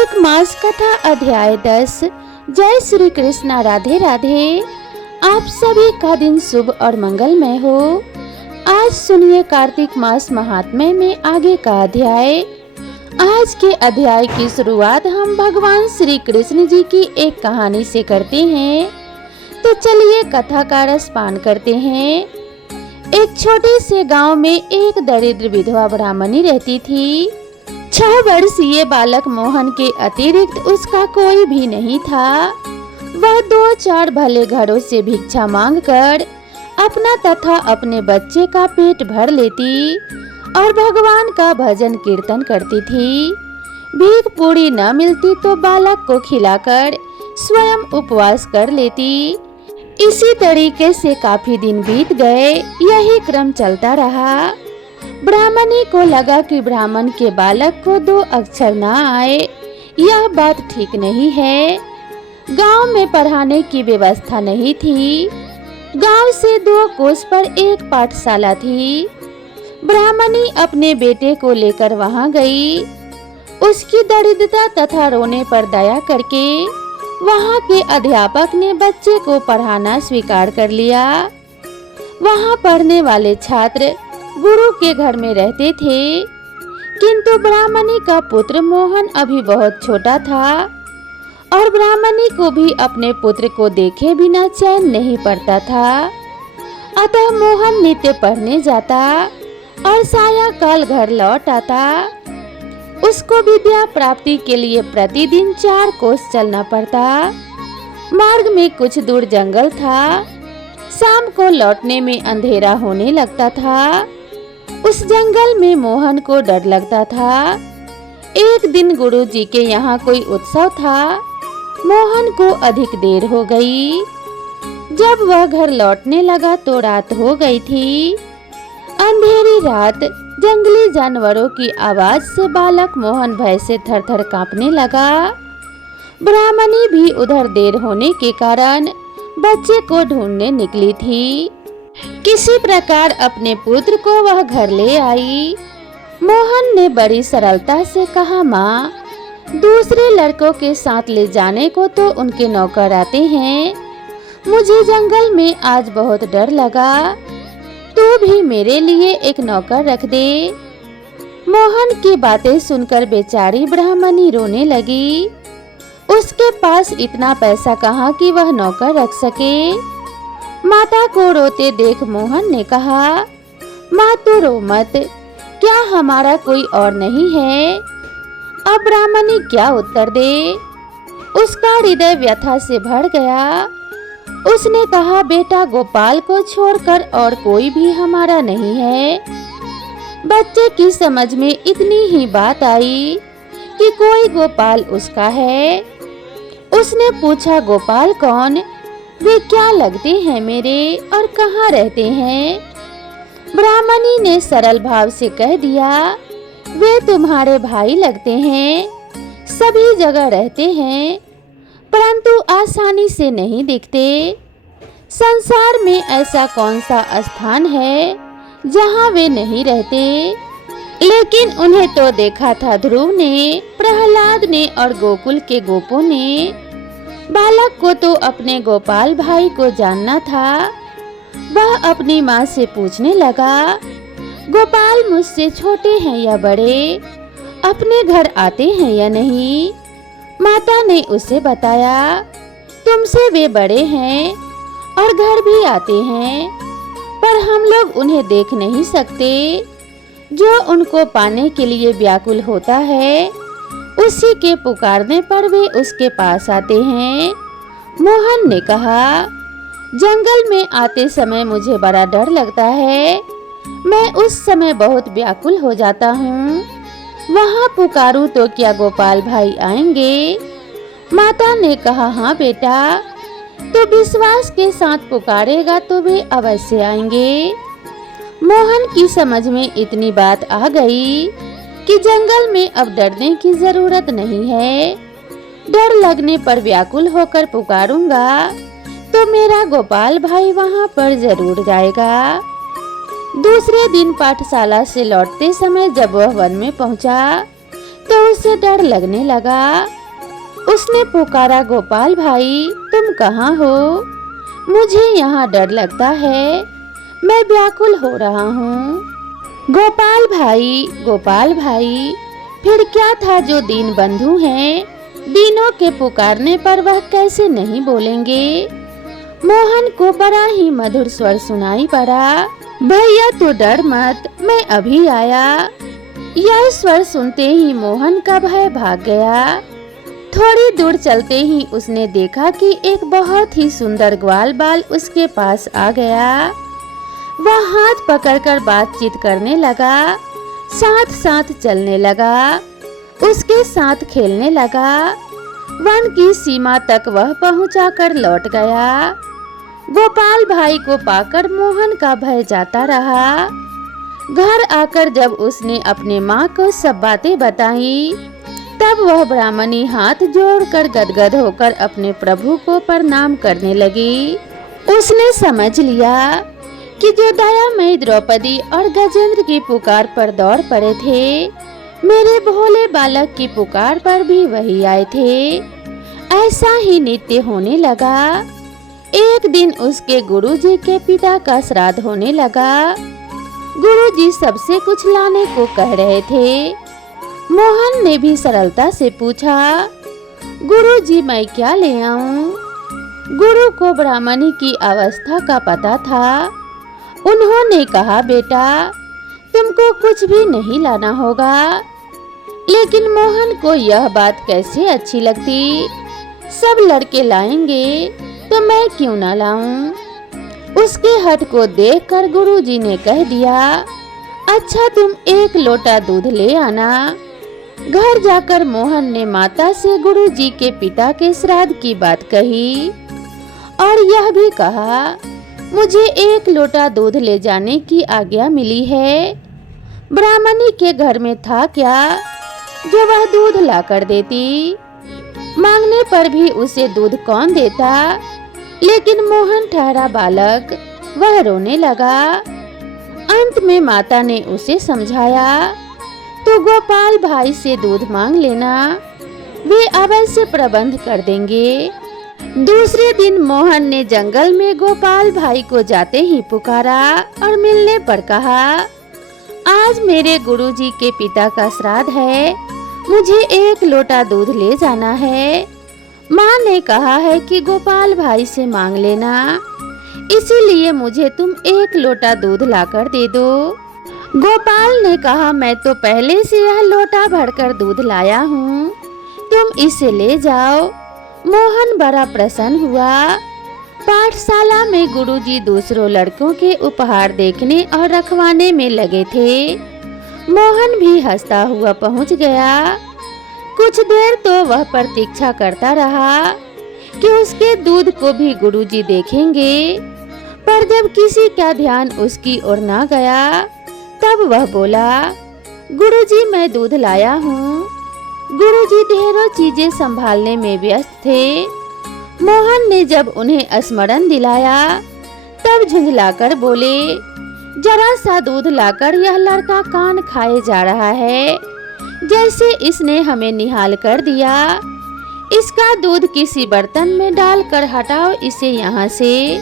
कार्तिक मास कथा अध्याय 10। जय श्री कृष्णा। राधे राधे। आप सभी का दिन शुभ और मंगलमय हो। आज सुनिए कार्तिक मास महात्म्य में आगे का अध्याय। आज के अध्याय की शुरुआत हम भगवान श्री कृष्ण जी की एक कहानी से करते हैं। तो चलिए कथा का रसपान करते हैं। एक छोटे से गांव में एक दरिद्र विधवा ब्राह्मणी रहती थी। 6 वर्षीय बालक मोहन के अतिरिक्त उसका कोई भी नहीं था। वह 2-4 भले घरों से भिक्षा मांगकर अपना तथा अपने बच्चे का पेट भर लेती और भगवान का भजन कीर्तन करती थी। भीख पूरी न मिलती तो बालक को खिलाकर स्वयं उपवास कर लेती। इसी तरीके से काफी दिन बीत गए। यही क्रम चलता रहा। ब्राह्मणी को लगा कि ब्राह्मण के बालक को 2 अक्षर न आए, यह बात ठीक नहीं है। गांव में पढ़ाने की व्यवस्था नहीं थी। गांव से 2 कोस पर एक पाठशाला थी। ब्राह्मणी अपने बेटे को लेकर वहां गई। उसकी दरिद्रता तथा रोने पर दया करके वहां के अध्यापक ने बच्चे को पढ़ाना स्वीकार कर लिया। वहां पढ़ने वाले छात्र गुरु के घर में रहते थे, किंतु ब्राह्मणी का पुत्र मोहन अभी बहुत छोटा था और ब्राह्मणी को भी अपने पुत्र को देखे बिना चैन नहीं पड़ता था। अतः मोहन नित्य पढ़ने जाता और सायंकाल घर लौट आता। उसको विद्या प्राप्ति के लिए प्रतिदिन 4 कोस चलना पड़ता। मार्ग में कुछ दूर जंगल था। शाम को लौटने में अंधेरा होने लगता था। उस जंगल में मोहन को डर लगता था। एक दिन गुरुजी के यहाँ कोई उत्सव था। मोहन को अधिक देर हो गई। जब वह घर लौटने लगा तो रात हो गई थी। अंधेरी रात, जंगली जानवरों की आवाज से बालक मोहन भय से थर-थर कांपने लगा। ब्राह्मणी भी उधर देर होने के कारण बच्चे को ढूंढने निकली थी। किसी प्रकार अपने पुत्र को वह घर ले आई। मोहन ने बड़ी सरलता से कहा, माँ, दूसरे लड़कों के साथ ले जाने को तो उनके नौकर आते हैं। मुझे जंगल में आज बहुत डर लगा। तू भी मेरे लिए एक नौकर रख दे। मोहन की बातें सुनकर बेचारी ब्राह्मणी रोने लगी। उसके पास इतना पैसा कहाँ कि वह नौकर रख सके। माता को रोते देख मोहन ने कहा, माँ तू रो मत, क्या हमारा कोई और नहीं है? अब ब्राह्मणी क्या उत्तर दे? उसका हृदय व्यथा से भर गया। उसने कहा, बेटा गोपाल को छोड़कर और कोई भी हमारा नहीं है। बच्चे की समझ में इतनी ही बात आई कि कोई गोपाल उसका है। उसने पूछा, गोपाल कौन? वे क्या लगते हैं मेरे और कहाँ रहते हैं? ब्राह्मणी ने सरल भाव से कह दिया, वे तुम्हारे भाई लगते हैं। सभी जगह रहते हैं परंतु आसानी से नहीं दिखते। संसार में ऐसा कौन सा स्थान है जहाँ वे नहीं रहते? लेकिन उन्हें तो देखा था ध्रुव ने, प्रहलाद ने और गोकुल के गोपों ने। बालक को तो अपने गोपाल भाई को जानना था। वह अपनी माँ से पूछने लगा, गोपाल मुझसे छोटे हैं या बड़े? अपने घर आते हैं या नहीं? माता ने उसे बताया, तुमसे वे बड़े हैं और घर भी आते हैं, पर हम लोग उन्हें देख नहीं सकते। जो उनको पाने के लिए व्याकुल होता है, उसी के पुकारने पर वे उसके पास आते हैं। मोहन ने कहा, जंगल में आते समय मुझे बड़ा डर लगता है। मैं उस समय बहुत व्याकुल हो जाता हूँ। वहाँ पुकारूं तो क्या गोपाल भाई आएंगे? माता ने कहा, हाँ बेटा, तो विश्वास के साथ पुकारेगा तो वे अवश्य आएंगे। मोहन की समझ में इतनी बात आ गई कि जंगल में अब डरने की जरूरत नहीं है। डर लगने पर व्याकुल होकर पुकारूंगा तो मेरा गोपाल भाई वहां पर जरूर जाएगा। दूसरे दिन पाठशाला से लौटते समय जब वह वन में पहुंचा तो उसे डर लगने लगा। उसने पुकारा, गोपाल भाई तुम कहाँ हो? मुझे यहाँ डर लगता है, मैं व्याकुल हो रहा हूँ। गोपाल भाई, फिर क्या था जो दीन बंधु हैं, दीनों के पुकारने पर वह कैसे नहीं बोलेंगे। मोहन को बड़ा ही मधुर स्वर सुनाई पड़ा, भैया तू डर मत, मैं अभी आया। यह स्वर सुनते ही मोहन का भय भाग गया। थोड़ी दूर चलते ही उसने देखा कि एक बहुत ही सुंदर ग्वाल बाल उसके पास आ गया। वह हाथ पकड़कर बातचीत करने लगा, साथ साथ चलने लगा, उसके साथ खेलने लगा। वन की सीमा तक वह पहुंचाकर लौट गया। गोपाल भाई को पाकर मोहन का भय जाता रहा। घर आकर जब उसने अपने माँ को सब बातें बताई, तब वह ब्राह्मणी हाथ जोड़कर गदगद होकर अपने प्रभु को प्रणाम करने लगी। उसने समझ लिया कि जो दयामयी द्रौपदी और गजेंद्र की पुकार पर दौड़ पड़े थे, मेरे भोले बालक की पुकार पर भी वही आए थे। ऐसा ही नित्य होने लगा। एक दिन उसके गुरुजी के पिता का श्राद्ध होने लगा। गुरुजी सबसे कुछ लाने को कह रहे थे। मोहन ने भी सरलता से पूछा, गुरुजी मैं क्या ले आऊं? गुरु को ब्राह्मणी की अवस्था का पता था। उन्होंने कहा, बेटा तुमको कुछ भी नहीं लाना होगा। लेकिन मोहन को यह बात कैसे अच्छी लगती। सब लड़के लाएंगे तो मैं क्यों ना लाऊं। उसके हठ को देखकर गुरुजी ने कह दिया, अच्छा तुम 1 लोटा दूध ले आना। घर जाकर मोहन ने माता से गुरुजी के पिता के श्राद्ध की बात कही और यह भी कहा, मुझे 1 लोटा दूध ले जाने की आज्ञा मिली है। ब्राह्मणी के घर में था क्या जो वह दूध लाकर देती? मांगने पर भी उसे दूध कौन देता? लेकिन मोहन ठहरा बालक, वह रोने लगा। अंत में माता ने उसे समझाया, तो गोपाल भाई से दूध मांग लेना, वे अवश्य प्रबंध कर देंगे। दूसरे दिन मोहन ने जंगल में गोपाल भाई को जाते ही पुकारा और मिलने पर कहा, आज मेरे गुरुजी के पिता का श्राद्ध है, मुझे 1 लोटा दूध ले जाना है। माँ ने कहा है कि गोपाल भाई से मांग लेना, इसीलिए मुझे तुम 1 लोटा दूध लाकर दे दो। गोपाल ने कहा, मैं तो पहले से यह लोटा भरकर दूध लाया हूँ, तुम इसे ले जाओ। मोहन बड़ा प्रसन्न हुआ। पाठशाला में गुरुजी दूसरों लड़कों के उपहार देखने और रखवाने में लगे थे। मोहन भी हंसता हुआ पहुंच गया। कुछ देर तो वह प्रतीक्षा करता रहा कि उसके दूध को भी गुरुजी देखेंगे, पर जब किसी का ध्यान उसकी ओर ना गया, तब वह बोला, गुरुजी मैं दूध लाया हूँ। गुरुजी ढेरों चीजें संभालने में व्यस्त थे। मोहन ने जब उन्हें स्मरण दिलाया, तब झुंझलाकर बोले, जरा सा दूध लाकर यह लड़का कान खाए जा रहा है, जैसे इसने हमें निहाल कर दिया। इसका दूध किसी बर्तन में डालकर हटाओ इसे यहाँ से।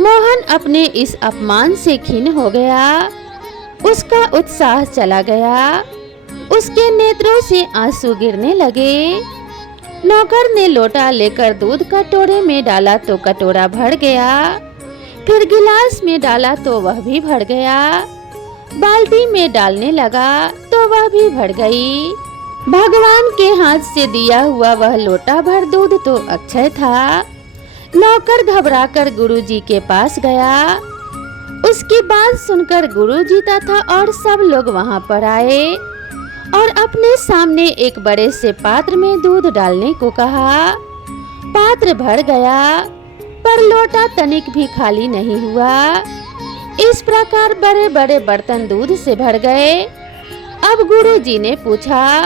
मोहन अपने इस अपमान से खिन्न हो गया। उसका उत्साह चला गया। उसके नेत्रों से आंसू गिरने लगे। नौकर ने लोटा लेकर दूध कटोरे में डाला तो कटोरा भर गया, फिर गिलास में डाला तो वह भी भर गया, बाल्टी में डालने लगा तो वह भी भर गई। भगवान के हाथ से दिया हुआ वह लोटा भर दूध तो अक्षय था। नौकर घबराकर गुरुजी के पास गया। उसकी बात सुनकर गुरुजी तथा और सब लोग वहां पर आए और अपने सामने एक बड़े से पात्र में दूध डालने को कहा। पात्र भर गया, पर लोटा तनिक भी खाली नहीं हुआ। इस प्रकार बड़े बड़े बर्तन दूध से भर गए। अब गुरुजी ने पूछा,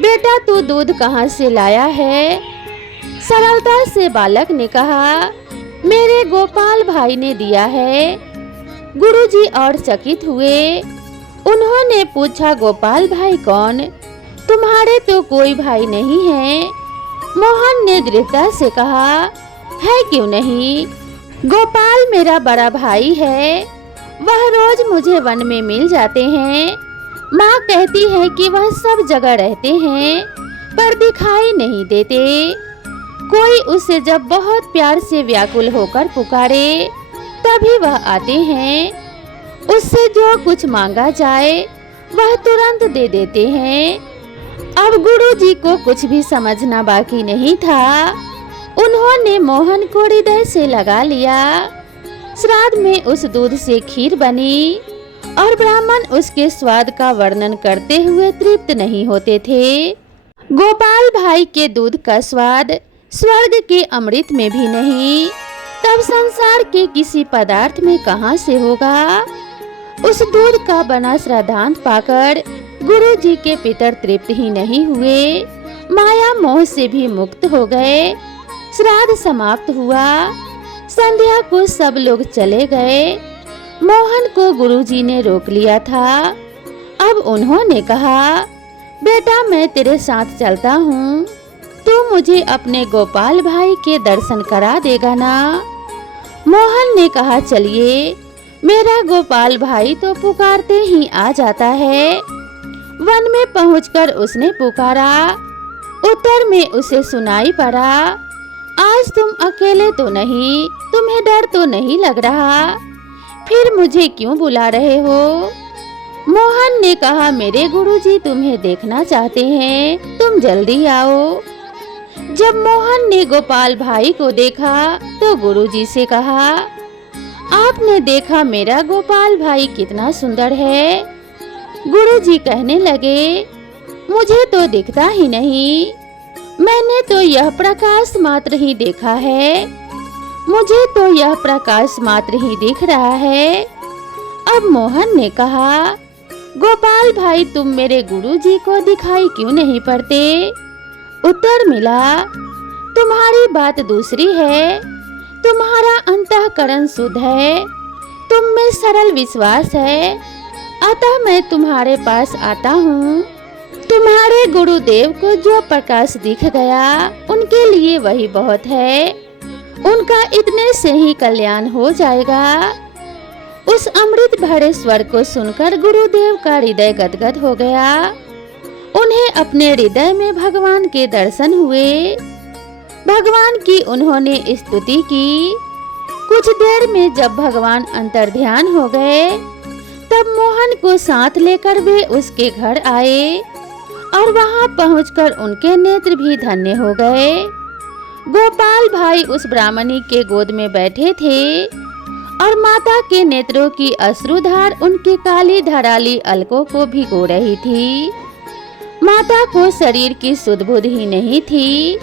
बेटा तू दूध कहाँ से लाया है? सरलता से बालक ने कहा, मेरे गोपाल भाई ने दिया है। गुरुजी और चकित हुए। उन्होंने पूछा, गोपाल भाई कौन? तुम्हारे तो कोई भाई नहीं है। मोहन ने दृढ़ता से कहा, है क्यों नहीं, गोपाल मेरा बड़ा भाई है। वह रोज मुझे वन में मिल जाते हैं। माँ कहती है कि वह सब जगह रहते हैं पर दिखाई नहीं देते। कोई उसे जब बहुत प्यार से व्याकुल होकर पुकारे तभी वह आते हैं। उससे जो कुछ मांगा जाए वह तुरंत दे देते हैं। अब गुरुजी को कुछ भी समझना बाकी नहीं था। उन्होंने मोहन को हृदय से लगा लिया। श्राद्ध में उस दूध से खीर बनी और ब्राह्मण उसके स्वाद का वर्णन करते हुए तृप्त नहीं होते थे। गोपाल भाई के दूध का स्वाद स्वर्ग के अमृत में भी नहीं, तब संसार के किसी पदार्थ में कहां से होगा। उस दूध का बना श्राद्धांत पाकर गुरुजी के पितर तृप्त ही नहीं हुए, माया मोह से भी मुक्त हो गए। श्राद्ध समाप्त हुआ। संध्या को सब लोग चले गए। मोहन को गुरुजी ने रोक लिया था। अब उन्होंने कहा, बेटा मैं तेरे साथ चलता हूँ, तू मुझे अपने गोपाल भाई के दर्शन करा देगा ना। मोहन ने कहा, चलिए, मेरा गोपाल भाई तो पुकारते ही आ जाता है। वन में पहुंचकर उसने पुकारा। उत्तर में उसे सुनाई पड़ा, आज तुम अकेले तो नहीं, तुम्हें डर तो नहीं लग रहा, फिर मुझे क्यों बुला रहे हो। मोहन ने कहा, मेरे गुरुजी तुम्हें देखना चाहते हैं, तुम जल्दी आओ। जब मोहन ने गोपाल भाई को देखा तो गुरुजी से कहा, आपने देखा मेरा गोपाल भाई कितना सुंदर है। गुरुजी कहने लगे, मुझे तो दिखता ही नहीं, मैंने तो यह प्रकाश मात्र ही देखा है, मुझे तो यह प्रकाश मात्र ही दिख रहा है। अब मोहन ने कहा, गोपाल भाई तुम मेरे गुरुजी को दिखाई क्यों नहीं पड़ते। उत्तर मिला, तुम्हारी बात दूसरी है, तुम्हारा अंतःकरण शुद्ध है, तुम में सरल विश्वास है, अतः मैं तुम्हारे पास आता हूँ। तुम्हारे गुरुदेव को जो प्रकाश दिख गया उनके लिए वही बहुत है, उनका इतने से ही कल्याण हो जाएगा। उस अमृत भरे स्वर को सुनकर गुरुदेव का हृदय गदगद हो गया। उन्हें अपने हृदय में भगवान के दर्शन हुए। भगवान की उन्होंने स्तुति की। कुछ देर में जब भगवान अंतर्ध्यान हो गए तब मोहन को साथ लेकर वे उसके घर आए और वहां पहुंचकर उनके नेत्र भी धन्य हो गए। गोपाल भाई उस ब्राह्मणी के गोद में बैठे थे और माता के नेत्रों की अश्रुधार उनकी काली धराली अलकों को भिगो रही थी। माता को शरीर की सुध बुध ही नहीं थी,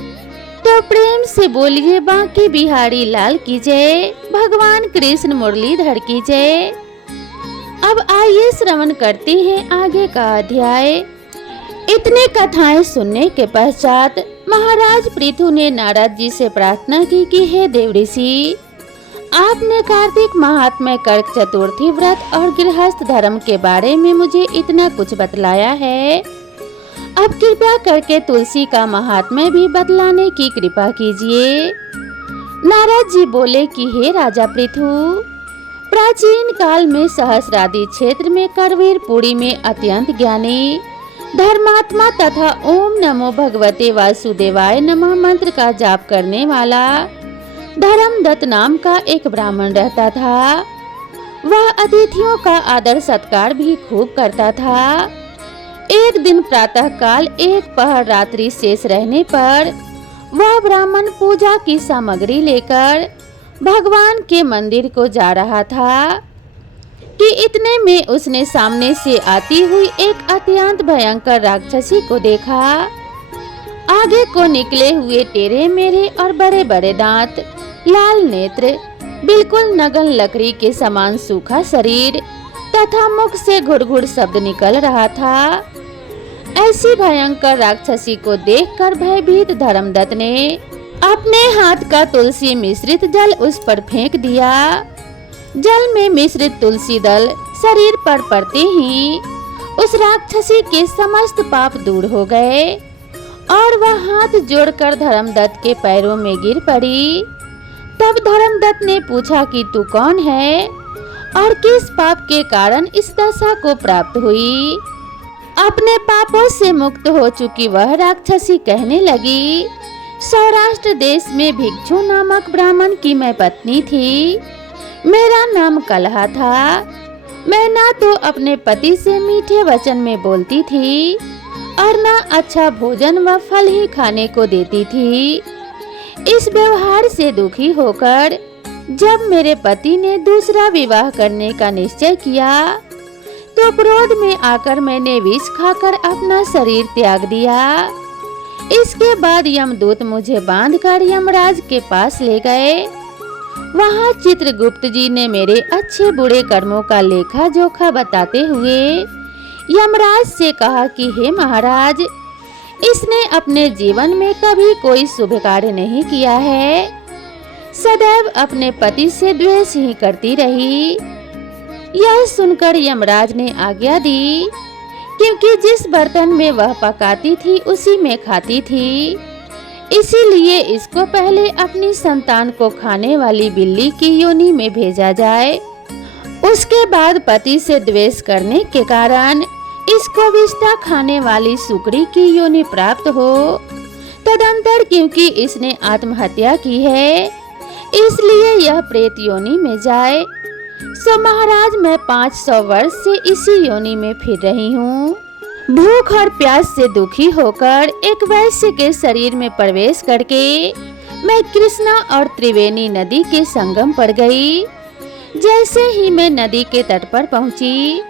तो प्रेम से बोलिए, बांके बिहारी लाल की जय, भगवान कृष्ण मुरलीधर की जय। अब आइए श्रवण करते हैं आगे का अध्याय। इतने कथाएं सुनने के पश्चात महाराज पृथु ने नारद जी से प्रार्थना की कि हे देव ऋषि, आपने कार्तिक महात्म्य कर्क चतुर्थी व्रत और गृहस्थ धर्म के बारे में मुझे इतना कुछ बतलाया है, अब कृपया करके तुलसी का महात्म्य भी बतलाने की कृपा कीजिए। नारद जी बोले कि हे राजा पृथु, प्राचीन काल में सहस्रादि क्षेत्र में करवीरपुरी में अत्यंत ज्ञानी धर्मात्मा तथा ओम नमो भगवते वासुदेवाय नमः मंत्र का जाप करने वाला धर्मदत्त नाम का एक ब्राह्मण रहता था। वह अतिथियों का आदर सत्कार भी खूब करता था। एक दिन प्रातः काल एक पहर रात्रि शेष रहने पर वह ब्राह्मण पूजा की सामग्री लेकर भगवान के मंदिर को जा रहा था कि इतने में उसने सामने से आती हुई एक अत्यंत भयंकर राक्षसी को देखा। आगे को निकले हुए टेढ़े मेढ़े और बड़े बड़े दांत, लाल नेत्र, बिल्कुल नगन लकड़ी के समान सूखा शरीर तथा मुख से घुड़घुड़ शब्द निकल रहा था। ऐसी भयंकर राक्षसी को देखकर भयभीत धर्मदत्त ने अपने हाथ का तुलसी मिश्रित जल उस पर फेंक दिया। जल में मिश्रित तुलसी दल शरीर पर पड़ते ही उस राक्षसी के समस्त पाप दूर हो गए और वह हाथ जोड़कर धर्मदत्त के पैरों में गिर पड़ी। तब धर्मदत्त ने पूछा कि तू कौन है और किस पाप के कारण इस दशा को प्राप्त हुई। अपने पापों से मुक्त हो चुकी वह राक्षसी कहने लगी, सौराष्ट्र देश में भिक्षु नामक ब्राह्मण की मैं पत्नी थी। मेरा नाम कलहा था। मैं ना तो अपने पति से मीठे वचन में बोलती थी और ना अच्छा भोजन व फल ही खाने को देती थी। इस व्यवहार से दुखी होकर जब मेरे पति ने दूसरा विवाह करने का निश्चय किया तो क्रोध में आकर मैंने विष खाकर अपना शरीर त्याग दिया। इसके बाद यमदूत मुझे बांधकर यमराज के पास ले गए। वहां चित्रगुप्त जी ने मेरे अच्छे बुरे कर्मों का लेखा जोखा बताते हुए यमराज से कहा कि हे महाराज, इसने अपने जीवन में कभी कोई शुभ कार्य नहीं किया है, सदैव अपने पति से द्वेष ही करती रही। यह सुनकर यमराज ने आज्ञा दी, क्योंकि जिस बर्तन में वह पकाती थी उसी में खाती थी, इसीलिए इसको पहले अपनी संतान को खाने वाली बिल्ली की योनि में भेजा जाए। उसके बाद पति से द्वेष करने के कारण इसको विष्ठा खाने वाली सुकड़ी की योनि प्राप्त हो। तदंतर क्योंकि इसने आत्महत्या की है, इसलिए यह प्रेत योनि में जाए। सो महाराज, मैं 500 वर्ष से इसी योनि में फिर रही हूँ। भूख और प्यास से दुखी होकर एक वैश्य के शरीर में प्रवेश करके मैं कृष्णा और त्रिवेणी नदी के संगम पर गई। जैसे ही मैं नदी के तट पर पहुंची,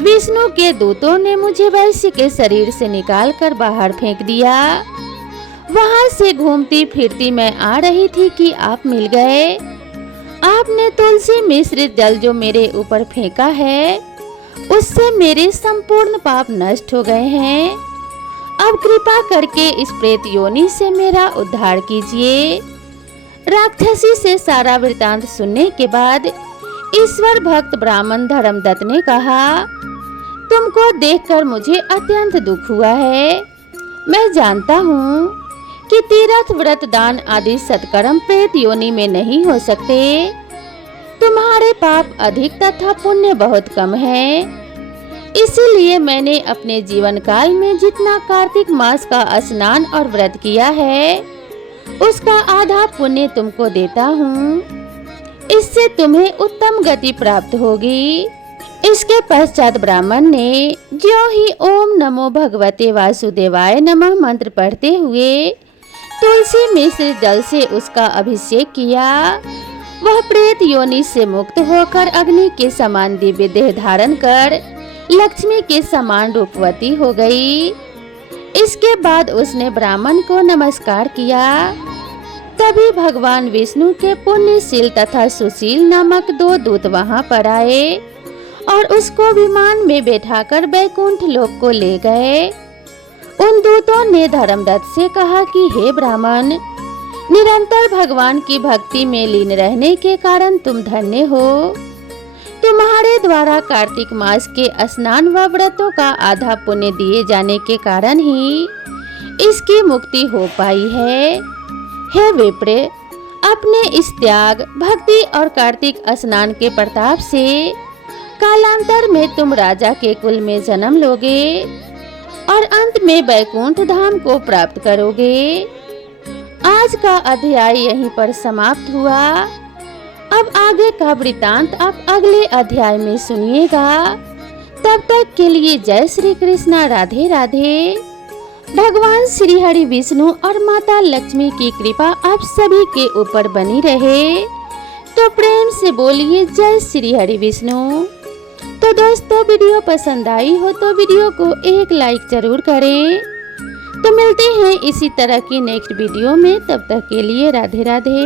विष्णु के दूतों ने मुझे वैश्य के शरीर से निकालकर बाहर फेंक दिया। वहां से घूमती फिरती मैं आ रही थी कि आप मिल गए। आपने तुलसी मिश्रित जल जो मेरे ऊपर फेंका है, उससे मेरे संपूर्ण पाप नष्ट हो गए हैं। अब कृपा करके इस प्रेत योनि से मेरा उद्धार कीजिए। राक्षसी से सारा वृतांत सुनने के बाद ईश्वर भक्त ब्राह्मण धर्मदत्त ने कहा, तुमको देखकर मुझे अत्यंत दुख हुआ है। मैं जानता हूँ कि तीर्थ व्रत दान आदि सत्कर्म प्रेत योनि में नहीं हो सकते। तुम्हारे पाप अधिक तथा पुण्य बहुत कम है। इसीलिए मैंने अपने जीवन काल में जितना कार्तिक मास का स्नान और व्रत किया है, उसका आधा पुण्य तुमको देता हूँ। इससे तुम्हें उत्तम गति प्राप्त होगी। इसके पश्चात ब्राह्मण ने ज्यों ही ओम नमो भगवते वासुदेवाय नमः मंत्र पढ़ते हुए तुलसी मिश्र जल से उसका अभिषेक किया। वह प्रेत योनि से मुक्त होकर अग्नि के समान दिव्य देह धारण कर लक्ष्मी के समान रूपवती हो गई। इसके बाद उसने ब्राह्मण को नमस्कार किया। तभी भगवान विष्णु के पुण्यशील तथा सुशील नामक 2 दूत वहां पर आए और उसको विमान में बैठाकर बैकुंठ लोक को ले गए। उन दूतों ने धर्मदत्त से कहा कि हे ब्राह्मण, निरंतर भगवान की भक्ति में लीन रहने के कारण तुम धन्य हो। तुम्हारे द्वारा कार्तिक मास के स्नान व व्रतों का आधा पुण्य दिए जाने के कारण ही इसकी मुक्ति हो पाई है। हे विप्र, अपने इस त्याग, भक्ति और कार्तिक स्नान के प्रताप से कालांतर में तुम राजा के कुल में जन्म लोगे और अंत में बैकुंठ धाम को प्राप्त करोगे। आज का अध्याय यहीं पर समाप्त हुआ। अब आगे का वृतांत आप अगले अध्याय में सुनिएगा। तब तक के लिए जय श्री कृष्णा, राधे राधे। भगवान श्री हरि विष्णु और माता लक्ष्मी की कृपा आप सभी के ऊपर बनी रहे। तो प्रेम से बोलिए जय श्री हरि विष्णु। तो दोस्तों, वीडियो पसंद आई हो तो वीडियो को एक लाइक जरूर करें। तो मिलते हैं इसी तरह की नेक्स्ट वीडियो में। तब तक के लिए राधे राधे।